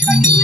நான்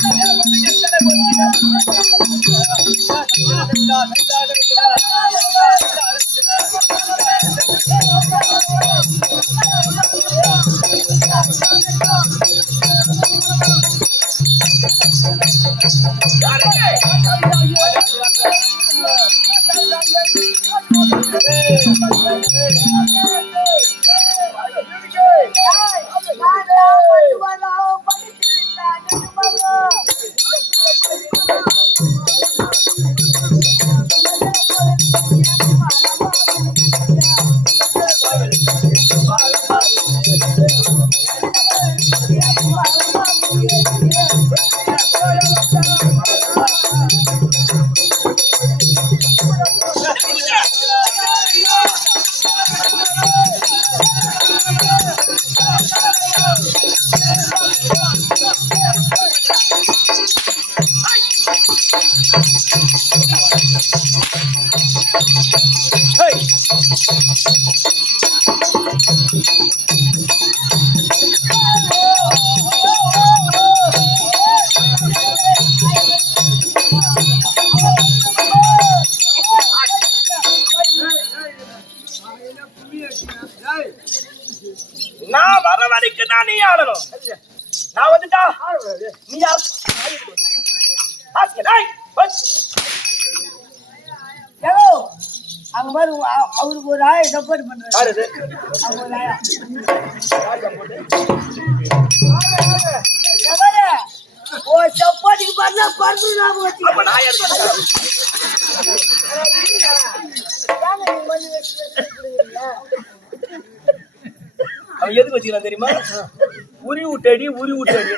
அவருக்கு ஒரு ஆய சப்போர்ட் பண்றாரு? அவங்க ஒரு? ஓ சப்போர்ட்டுக்கு பண்ணா பறந்து ஞாபகம்? அவன் எதுக்கு வச்சுக்கிறான் தெரியுமா உரி விட்டடி உரி விட்டடி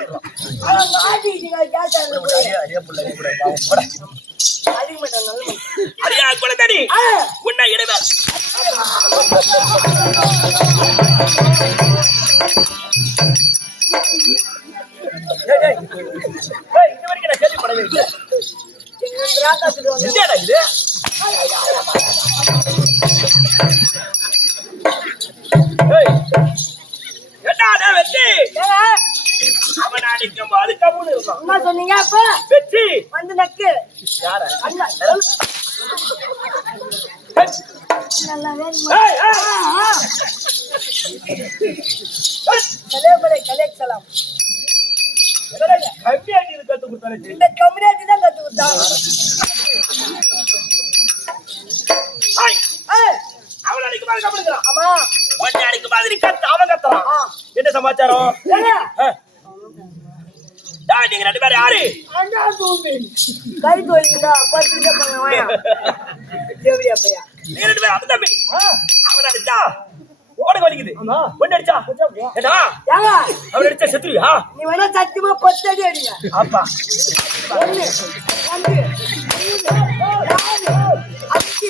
போய். அடியா புள்ள நீ கூட பாவம் போடா. அடிக்க மாட்டான், நல்ல மனுஷன். அடியா குழந்தை ஆ, உன்னை வந்து என்னடா? ஏங்க, அவன் அடிக்கும் போது கம்முனு இருக்கான். என்ன சொன்னீங்க அப்ப வெற்றி வந்து நக்கு யார? அண்ணா கம்மியாட்டி கொடுத்தாலே சரி. இந்த கம்யூனிட்டி தான் கத்து ஏய், அவன் அடிக்கும் போது கம்முனு இருக்கிறான். ஆமா உன்னை அடிக்கும் மாதிரி கத்து அவன் கத்துறான். என்ன சமாச்சாரம் டேய், நீங்க ரெண்டு பேரும் யாரு கை கோயிலுண்டா பத்திரிக்கை பண்ண பையா ரெண்டு பேரும் அவன் தம்பி அவன் அடிச்சா உனக்கு வலிக்குது ஒன்னு அடிச்சா ஏடா அவன் அடிச்சா செத்துருவியா நீ வேணா சத்தியமா பத்து அடி அடிங்க அப்பா ஒண்ணு ரெண்டு மூணு நாலு அஞ்சு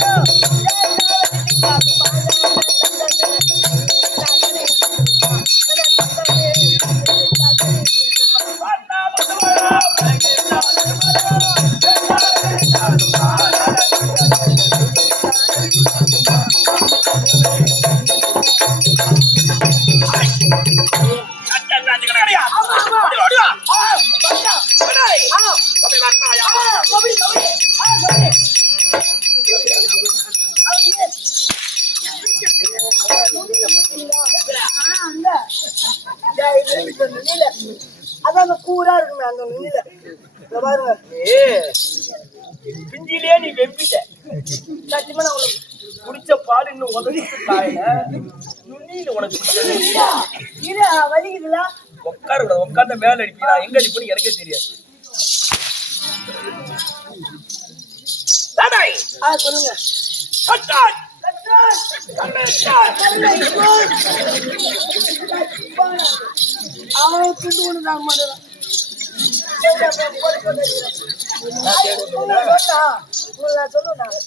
அதாங்க கூரா இருக்குமே அந்த இங்க பாருங்க. பிஞ்சிலே நீ வெம்பிட்ட சத்தியமா நான் உங்களுக்கு குடிச்ச பால் இன்னும் உதவி நுண்ணியில உனக்கு. இரு வலிக்குதுல. உட்கார கூடாது உட்கார்ந்த மேல அடிப்பீங்க எங்க அடிப்பேன்னு எனக்கே தெரியாது. சொல்லுங்க. அவன் கிண்டு ஒண்ணு தாங்க மாட்டேன்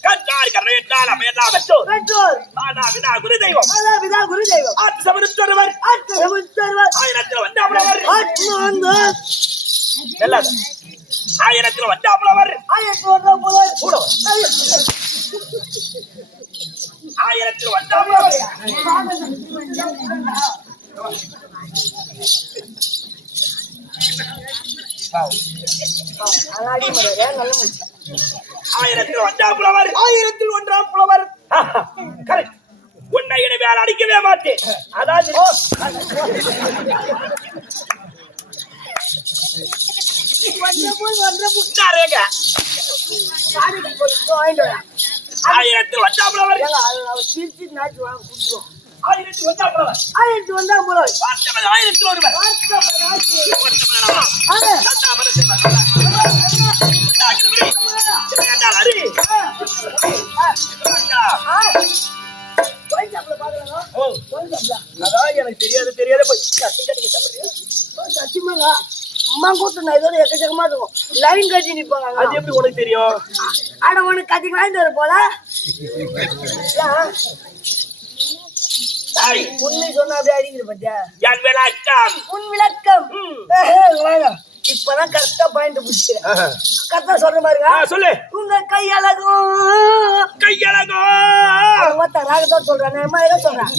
கட்டாய் கரையட்டால் அமையட்டா பெற்றோர் பெற்றோர் ஆனா வினா குரு தெய்வம் மாதாபிதா குரு தெய்வம் ஆத்து சமருத்தொருவர் ஆத்மசமுத்தர்வர் ஆயிரத்தில் வந்தாப்புலவர் ஆத்மாந்த எல்லாரும் ஆயிரத்தில் வந்தாப்புலவர் ஆயிரத்தி ஒன்றாம் புலர் கூடவர். ஆயிரத்தில் மனுஷன் ஆயிரத்தில் வந்தாப்புலவர் ஆயிரத்தில் ஒன்றாம் புலவர். கரெக்ட் உன்னை இனிமே அடிக்கவே மாட்டேன். அதாவது வந்த போய் வந்த போய் அது அவன் சிரிச்சு நாச்சு வாங்க கொடுத்துருவோம் ஆயிரத்தி வந்தா புலர் பார்த்தவன் ஆயிரத்தில் ஒருவர் எனக்கு தெரியாது தெரியாத. போய் கட்டி கட்டி சாப்பிடுறியா? சத்தியமாங்க அம்மா கூட்டு இதோட எக்கச்சக்கமா இருக்கும். லைன் கட்டி நிப்பாங்க அது. எப்படி உனக்கு தெரியும்? ஆட உனக்கு கட்டி வாங்கிட்டு வர போல? உண்மை சொன்னா அப்படியே அடிக்கிற பத்தியா? என் விளக்கம். உன் விளக்கம். இப்பதான் கரெக்டா பாயிண்ட் பிடிச்சிக்கிறேன் ஆஹா. கரெக்டா சொல்ற ஆ, சொல்லு. உங்க கையழகும் கையழகோ. அவன் ஒருத்தன் ராகத்தான் சொல்றான் நான் ஏதோ சொல்றேன்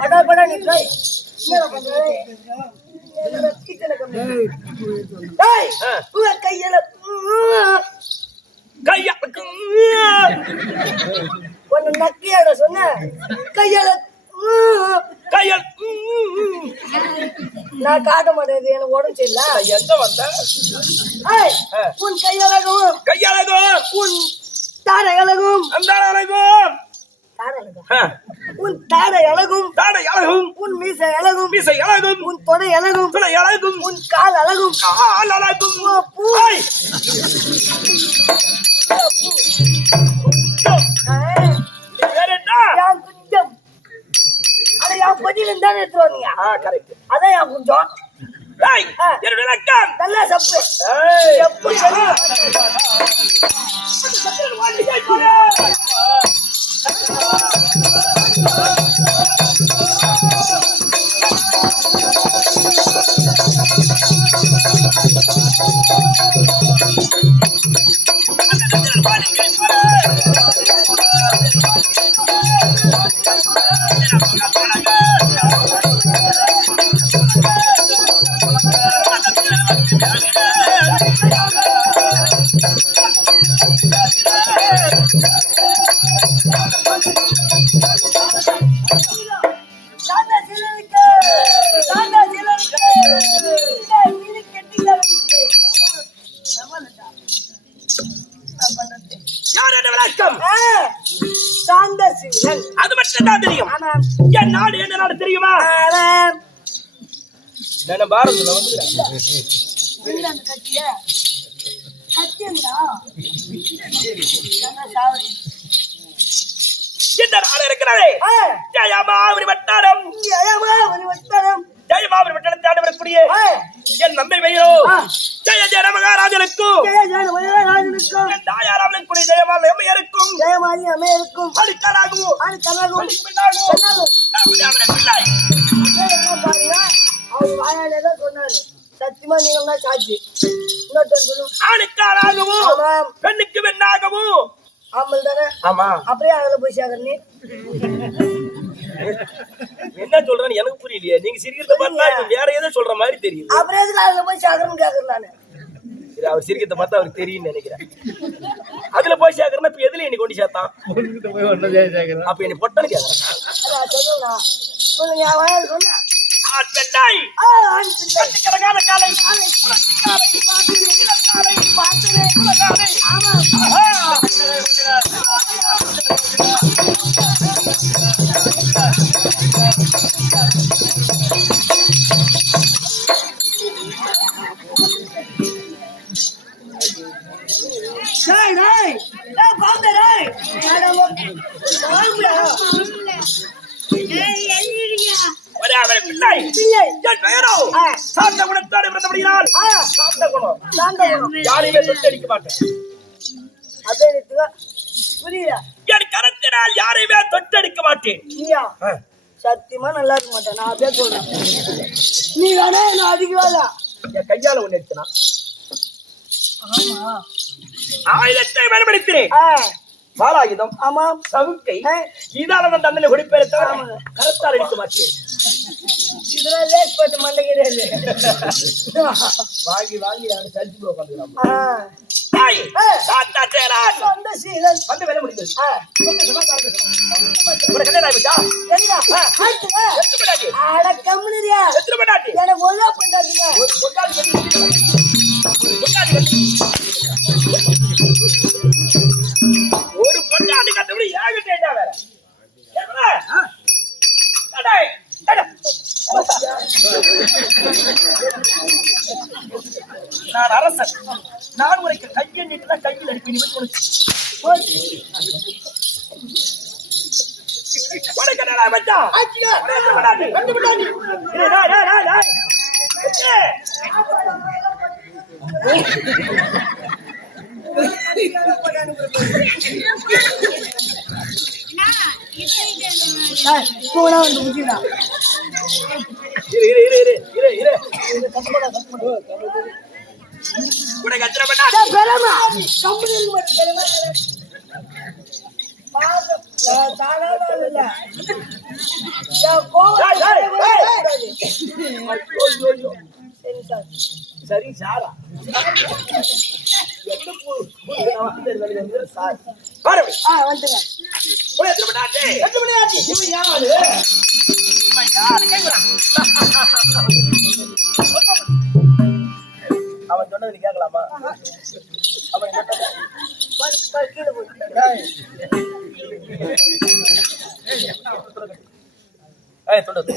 படா படா நீ கை என்ன பண்ற கையழகும் கையழகும் உன்னை நக்கியாட சொன்ன கையால கையல் நான் காட்ட மாட்டேன் எனக்கு உடம்பு சரியில்ல எங்க வந்த. உன் கையழகும் கையழகோ உன் தாடை அழகும் அந்த அழகும் ஆ, உன் தாடை அழகும். தாடை அழகும். உன் மீசை அழகும். மீசை அழகும். உன் தொடை அழகும். துளை அழகும். உன் கால் அழகும். கால் அழகும். உன் பூ. ஐய், ஏய், இது வேற என்ன? என் நாடு என்ன நாடு தெரியுமா? பாரதத்துல வந்து இந்த நாடு இருக்கிறதே. ஜெயமாவரி வட்டாரம். ஒரு வட்டாரம். ஜெயமாவரி வட்டாரத்தை ஆண்டு வரக்கூடிய என் நம்பை வையோ. ஜெய ஜெய மகாராஜனுக்கும். ஜெய ஜெய வயலாளர்களுக்கும் என் தாயாராவளின் குடி ஜெயமாவ கனகும் பின்னாகும் கனகும் பிள்ளை. பாருங்க. அவர் வாயாலே தான் சொன்னாரு. சத்தியமா நீங்க சாட்சி. ஆணுக்காராகவும் பெண்ணுக்கு பெண்ணாகவும். ஆமல் தானே? ஆமா. அப்படியே அதில் போய் சேர்க்கற நீ. என்ன சொல்றேன்னு எனக்கு புரியலையே. நீங்க சிரிக்கிறத பார்த்தா வேற ஏதோ சொல்ற மாதிரி தெரியுது. அப்புறம் எதுக்கு அதில் போய் சேர்க்கறன்னு கேட்கறேன் நானு? அவர் சிரிக்கிறத பார்த்தா அவருக்கு தெரியும்னு நினைக்கிறேன். அதுல போய் சேர்க்கறேன்னா இப்ப எதுல என்னை கொண்டு சேர்த்தான்? அப்ப என்னை பொட்டன்னு கேக்குறேன். அதான் யாரையுமே தொட்டடிக்க மாட்டேன். அப்படியே நிறுத்துங்க. புரியல. என் கரத்தினால் யாரையுமே தொட்டடிக்க மாட்டேன். நீயா. சத்தியமா நல்லா இருக்க மாட்டேன். நான் அப்படியே சொல்றேன். நீ வேணா என்ன அடிக்கவாதா என் கையால ஒண்ணு எடுத்தனா? ஆமா. ஆயுதத்தை பயன்படுத்தினேன் வாலாயுதம் ஆமா. சவுக்கை. இதால தான் தண்டனை கொடுப்பேன். கரத்தால் அடிக்க மாட்டேன். இதெல்லாம் லேஸ் போட்டு மண்டைக்கிறேன் வாங்கி வாங்கி அவனை ஆ. தாத்தா சேரான். சொந்த சீலன். வந்து வேலை முடிந்தது ஆ, உனக்கு என்ன ஏய், வந்து முடிச்சுடா. இரு இரு இரு இரு இரு இரு உனக்கு எத்தனை பொண்டாட்டி? ஏய், பெரியம்மா. கம்முனு இருக்க மாட்டே, பெரியம்மா. பாரு, நான் சாதாரண ஆள் இல்ல. என் கோவம் ஏய், ஏய், ஐயோ, ஐயோ. சரி சார் சரி சாரா. அவன் சொன்னது நீ கேட்கலாமா? அவன் சொன்னது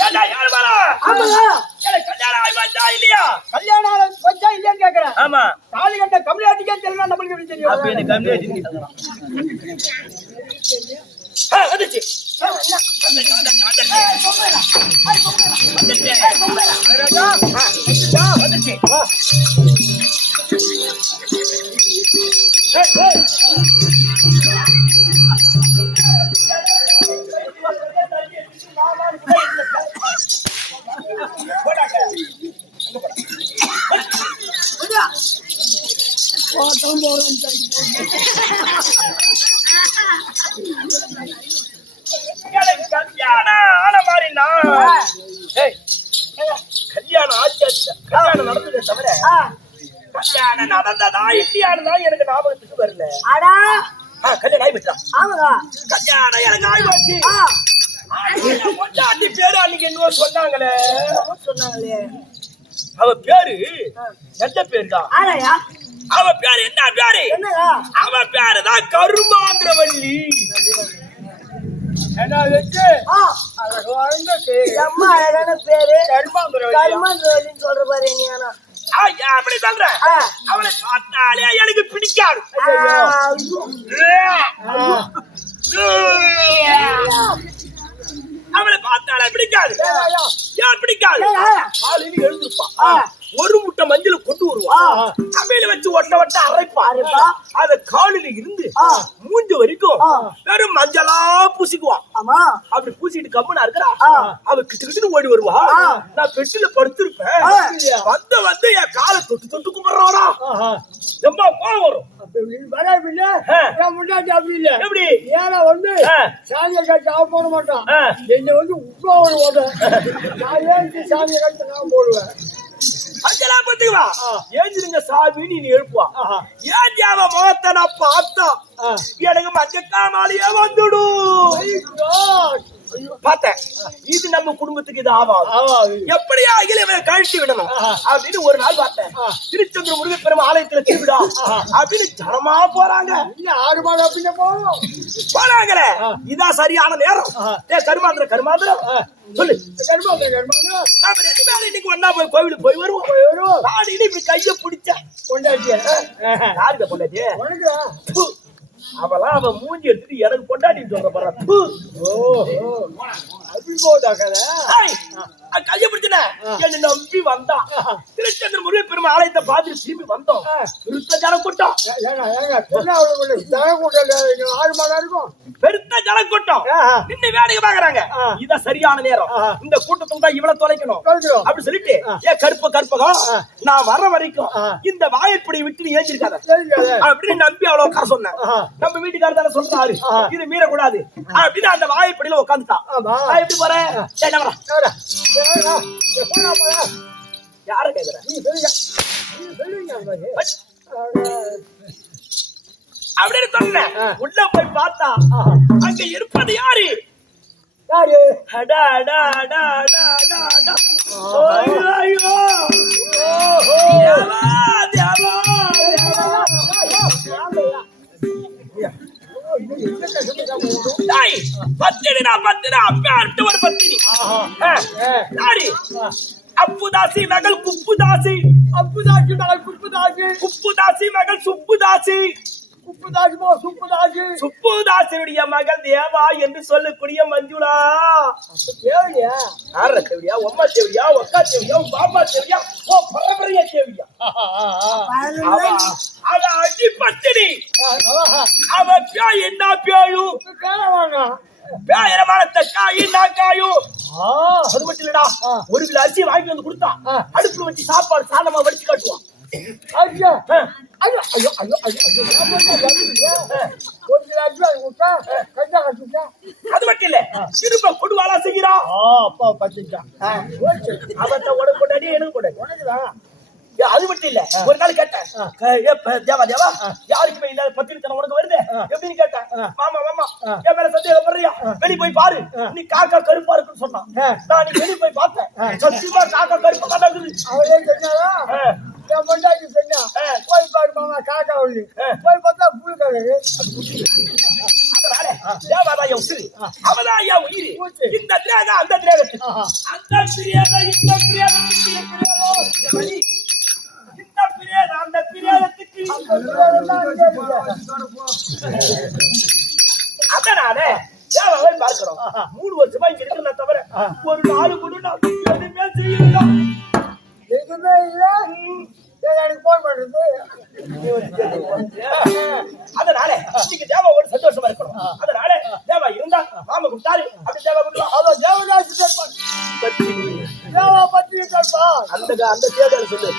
ஏண்டா, யாரு வரா? ஆமாங்க கல்யாணம் ஆகி போச்சா, இல்லையா? கல்யாணம் ஆகி போச்சா இல்லையான்னு கேக்குறேன் ஆமா. தாலி கட்ட கம்யூனிட்டிக்கே தெரியல நம்மளுக்கு எப்படி தெரியும் அப்ப எனக்கு கம்மியா இருக்கு. ஆ, வந்துச்சு. ஆ, என்ன? வந்துச்சு, வந்துச்சு, போட்டும் போறோம் கல்யாணம் ஆன மாதிரி நான் கல்யாணம் ஆச்சு. கல்யாணம் நடந்ததே தவிர கல்யாணம் நடந்ததா இல்லையான்னு தான் எனக்கு ஞாபகத்துக்கு வரல கல்யாணம் ஆகி ஆமாங்க கல்யாணம் எனக்கு ஆகி பொண்டாட்டி பேரு அன்னைக்கு என்னவோ சொன்னாங்களே? சொன்னாங்களே. அவ பேரு எந்த பேருடா? அவ பேரு என்ன பேரு? அவ பேரு தான் கருமாந்திரவல்லி என்ன வச்சு? ஆ. அழகு வாழ்ந்த பேரு. எம்மா அழகான பேரு. கருமாந்திரவல்லி கர்மன் ரோலின்னு சொல்ற பாரு நீ ஆனா. அப்படி சொல்ற. அவளை பார்த்தாலே எனக்கு பிடிக்காது. அவளை பார்த்தாலே பிடிக்காது. ஏன் பிடிக்காது? எழுந்திருப்பான். ஒரு முட்டை மஞ்சள் கொண்டு வருவான் அவையில வச்சு ஒட்ட ஒட்ட அரைப்பான் அரைப்பா. அத காலில இருந்து. மூஞ்சி வரைக்கும். வெறும் மஞ்சளா பூசிக்குவான் ஆமா. அப்படி பூசிட்டு கம்முனா இருக்கிறா. அவ கிட்டு கிட்டு ஓடி வருவா. நான் பெட்டில படுத்திருப்பேன். வந்து வந்து என் காலை தொட்டு தொட்டு கும்பிடுறாடா. எம்மா கோவம் வரும். எப்படி? ஏன்னா வந்து. சாமியை கழிச்சு அவன் போட மாட்டான். என்னை வந்து உப்பா ஒரு ஓட்டம் நான் ஏன் சாமியை கழிச்சு நான் போடுவேன்? மஞ்சளா பத்துக்குவா ஏஞ்சிருங்க சாமின்னு நீ எழுப்புவா ஏன் அவ முகத்தை நான் பார்த்தா எனக்கு மஞ்சக்காமாலியே வந்துடும் பார்த்தேன். இது நம்ம குடும்பத்துக்கு இது ஆவாது. எப்படியா இளைவரை கழட்டி விடணும்? அப்படின்னு ஒரு நாள் பார்த்தேன். திருச்செந்தூர் முருகன் பெருமா ஆலயத்துல திருவிடா அப்படின்னு ஜனமா போறாங்க. ஆறு மாதம் அப்படின்னு போகணும் போறாங்களே. இதான் சரியான நேரம். ஏ கருமாந்திர கருமாந்திரம். சொல்லு. கர்மாங்க கர்மாங்க நாம ரெண்டு பேரும் இன்னைக்கு ஒண்ணா போய் கோவிலுக்கு போய் வருவோம். வரும் நாடின்னு இப்படி கைய பிடிச்ச கொண்டாட்டிய யாருக்க ப்பு. அவெல்லாம் அவன் மூஞ்சி எடுத்துட்டு எனக்கு பொண்டாட்டி சொல்ற பாரு. ஓ. கைய பிடிச்சன என்ன நம்பி வந்தான் திருச்செந்தூர் முருகன் பெருமா ஆலயத்தை பார்த்துட்டு திரும்பி வந்தோம். பெருத்த ஜன கூட்டம். ஆறு மாதம் இருக்கும். பெருத்த ஜன கூட்டம் வேலைக்கு பாக்குறாங்க இதான் சரியான நேரம். இந்த கூட்டத்துக்கு தான் இவ்வளவு தொலைக்கணும். அப்படி சொல்லிட்டு ஏ கருப்பு கற்பகம் நான் வர வரைக்கும் இந்த வாய்ப்படி விட்டு நீ ஏஞ்சிருக்காத. சரிங்க அப்படின்னு நம்பி அவ்வளவு உட்கார சொன்னேன். நம்ம வீட்டுக்காரர் தானே சொல்றாரு. இது மீறக்கூடாது. அப்படின்னு அந்த வாய்ப்படியில உட்காந்துட்டான். நான் எப்படி போறேன் சரி, நான்? யார கேக்குறேன் நீ சொல்லுங்க. நீ சொல்லுங்க பாரு. அப்படின்னு சொன்னேன் உள்ள போய் பார்த்தா அங்க இருப்பது யாரு யாரு? அடா, அடா, அடா, அடா, அடா, அடா. ஐயோ, ஐயோ. தேவா, தேவா, தேவா. டேய், பத்தினிடா, பத்தினா, அப்பா அடுத்து ஒரு பத்தினி. அப்புதாசி மகள் குப்புதாசி. அப்புதாசி மகள் குப்புதாசி, குப்புதாசி மகள் சுப்புதாசி. குப்புதாசி போ, சுப்புதாசி. சுப்புதாசியுடைய மகள் தேவா என்று சொல்லக்கூடிய மஞ்சுளா. தேவடியா? யார தேவடியா உம்மா தேவடியா ஒக்கா தேவடியா உன் பாப்பா தேவடியா ஓ பரம்பரையா தேவடியா அவ அடி பத்தினி. அவ பேய் என்ன பேயும். பேயரமான நான் காயும் ஆ, அது மட்டும் இல்லடா ஒரு கிலோ அரிசி வாங்கி வந்து கொடுத்தா. அடுப்புல வச்சு சாப்பாடு சாதமா வடிச்சு காட்டுவான். ஐயா. ஐயோ, ஐயோ, ஐயோ, ஐயோ, அரிசி வாங்கி கொடுத்தா, கஞ்சா கட்டிட்டா. அது மட்டும் இல்ல திரும்ப கொடுவாளா செய்கிறா அப்பா. ஓகே. அவத்த உடம்பு எனக்கு கொண்டாடி உனக்குதான். அது மட்டும் இல்ல. ஒரு நாள் கேட்டேன். தேவா தேவா யாருக்குமே இல்லாத பத்திரித்தனம் உனக்கு வருது? எப்படின்னு கேட்டேன். மாமா மாமா என் மேல சந்தேகப்படுறியா வெளிய போய் பாரு. நீ காக்கா கருப்பா இருக்குன்னு சொன்னான். நான் நீ வெளிய போய் பார்த்தேன். சத்தியமா காக்கா கருப்பா தான் இருக்குது. அவரே சொன்னாரா? என் பொண்டாட்டி சொன்னா, போய் பாரு மாமா, காக்கா ஒண்ணு. போய் பார்த்தா புல் கலரு. உயிர். அவதான் என் உயிர். இந்த திரேகம் அந்த திரேகத்துக்கு அந்த இந்த அதனால தேவாவை பார்க்கிறோம். மூணு வருஷமா இங்க இருக்கிறத தவிர ஒரு நாலு கூட நான் எதுவுமே செய்யல. எதுவுமே இல்ல. எனக்கு போன் பண்றது அதனால தேவாவோட சந்தோஷமா இருக்கணும். அதனால தேவா இருந்தா மாமா கொடுத்தாரு அப்படி தேவா கொடுக்கலாம் அவன் தேவதாசி தேவா பத்தி அந்த அந்த தேவையில சொல்லு.